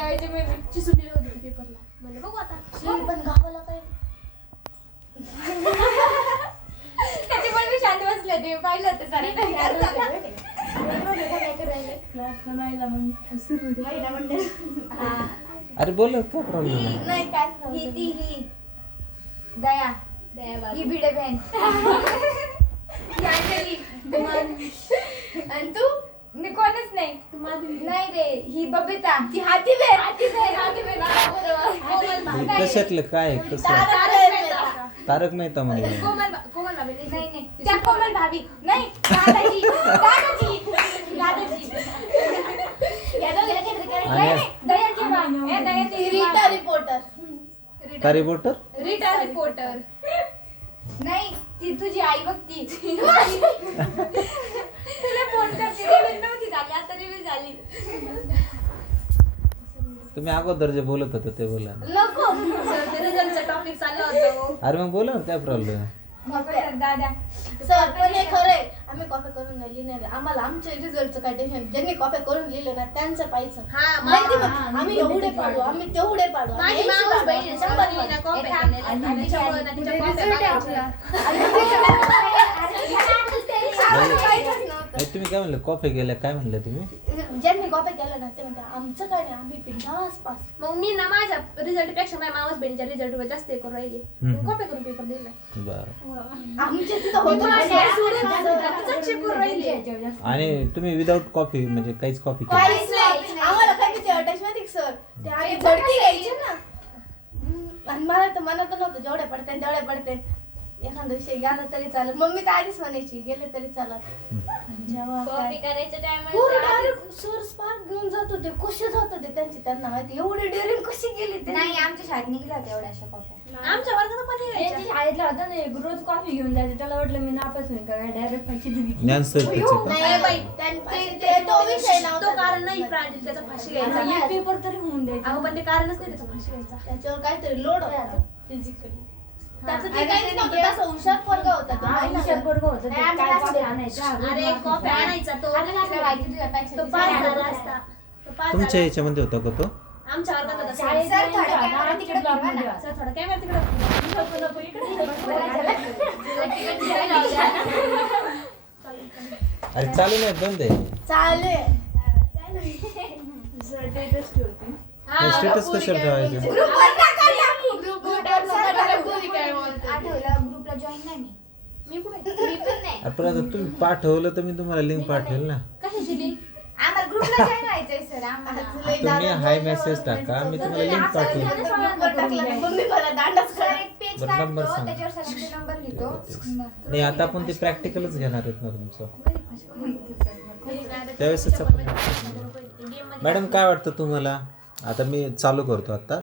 ठेवायचे मी होते पेपरला. म्हणलं बघू आता. ही पण गावाला काय? त्याची पण मी शांत बसले होते. पाहिलं होतं सारे. काय अरे बोल काय प्रॉब्लेम आहे? नाही काय ही ती ही. दया. दया ही भिडे ही अंजली आणि तू मी कोणच नाही नाही रे ही बबिता ती हाती हाती हाती हे कशातलं काय कसं? तारक मेहता. म्हणजे कोमल कोमल भाभी. नाही नाही. त्या कोमल भाभी. नाही दादाजी. दादाजी. दादाजी. या दोघीला काहीतरी करायचं. नाही नाही. दयाची मां ए दयाची रीटा रिपोर्टर. Rita reporter. नाही ती तुझी आई बघती. तुला फोन करते रिव्हील नव्हती झाली आता रिव्हील झाली तुम्ही अगोदर जे बोलत होते ते बोला. नको रिझल्टचा टॉपिक चालला होता अरे मग बोला ना काय प्रॉब्लेम दादा सर पण हे खरंय आम्ही कॉपी करून नाही लिहिणार आहे. आम्हाला आमच्या रिझल्टचं काय टेन्शन ज्यांनी कॉपी करून लिहिलं ना त्यांचं पाहिजे हा, माहिती हा, का? आम्ही एवढे पाडू आम्ही तेवढे पाडू आम्ही माझी ऐंशी मावस पाडू. बहीण आहे, शंभर लिहिला कॉपी ए, थांब. आणि तिच्यामुळे ना तिच्या कॉप्या बघायच्या. आम्हाला काहीच नव्हतं. नाही, तुम्ही काय म्हणलं कॉफी गेल्या काय म्हणलं तुम्ही ज्यांनी कॉपी केलं ना ते म्हणते आमचं काय नाही आम्ही बिंदास पास. मग मी ना माझ्या रिझल्टपेक्षा माझ्या मावस बहिणीच्या रिझल्ट वर जास्त हे करून राहिली. कॉपी करून पेपर दिला. बरं. आमच्या तिथं होतं माझ्या ना, सोडून जास्त- तिथंच शिकून राहिली. आणि तुम्ही विदाऊट कॉफी म्हणजे काहीच कॉफी केलं काहीच नाही. आम्हाला काय भीती वाटायची माहिती का सर ते आधी झडती घ्यायची ना. हम्म, आणि मला तर मनात नव्हतं जेवढे पडते तेवढे पडते. एखादा विषय गेला तरी चालत मम्मी तर आधीच म्हणायची गेले तरी चालत आणि जेव्हा कॉपी करायच्या टायमाला सर स्पार्क घेऊन जात होते कसे जात होते त्यांची त्यांना माहिती एवढे डेअरिंग कशी गेली ते नाही आमच्या शाळेत निघल्या होत्या एवढ्याशा कॉफी आमच्या वर्गात पण. यांच्या शाळेतला होता ना एक रोज कॉफी घेऊन जायचे त्याला वाटलं मी नापास होईल का डायरेक्ट पैसे दिली ज्ञान सर त्याचे नाही बाई ते- ते- तो विषय नव्हता. तो कारण नाही प्रांजल त्याचा फाशी घ्यायचा. एक पेपर तरी होऊन द्यायचा. अहो पण ते कारणच नाही त्याचा फाशी घ्यायचा. त्याच्यावर काहीतरी लोड होता. फिजिकली त्याचं ते काहीच त्याने नव्हतं. तसं हुशार पोरगा होता तो हा, माहिती हुशार का? पोरगं होतं ते नाही, आम्ही काय जास्त कॉफी होतो. आणायचा अरे कॉपी आणायचा तो तो पास झाला असता तो पास तुमच्या झाला ह्याच्यामध्ये होता का तो आमच्या वर्गात होता शाळेत सर, नाही थोडं का? कॅमेरा आमच्या तिकडे block फिरवा मध्ये ना. होता. सर थोडं काय माहिती तिकडं अरे चालू नाही बंद आहे चालू आहे स्टेटस कशाला ठेवायचं ग्रुपवर टाका ना. ग्रुपवर टाका. आठवलं ग्रुपला जॉईन नाही मी मी कुठे मी पण नाही. आपण आता तुम्ही पाठवलं तर मी तुम्हाला लिंक पाठवेल ना. कशाची लिंक आम्हाला ग्रुपला जॉईन व्हायचंय सर आम्हाला. तुम्ही हाय मेसेज टाका. मी तुम्हाला लिंक पाठवेल ग्रुपवर टाकलं ना, मम्मी मला दांडाच सर करायची. एक पेज बरं, number काढतो सांग. त्याच्यावर सगळ्यांचे नंबर लिहितो. नाही आता आपण ते प्रॅक्टिकलच घेणार आहेत ना तुमचं. त्यावेळेसच आपण मॅडम काय वाटतं तुम्हाला? आता मी चालू करतो आता.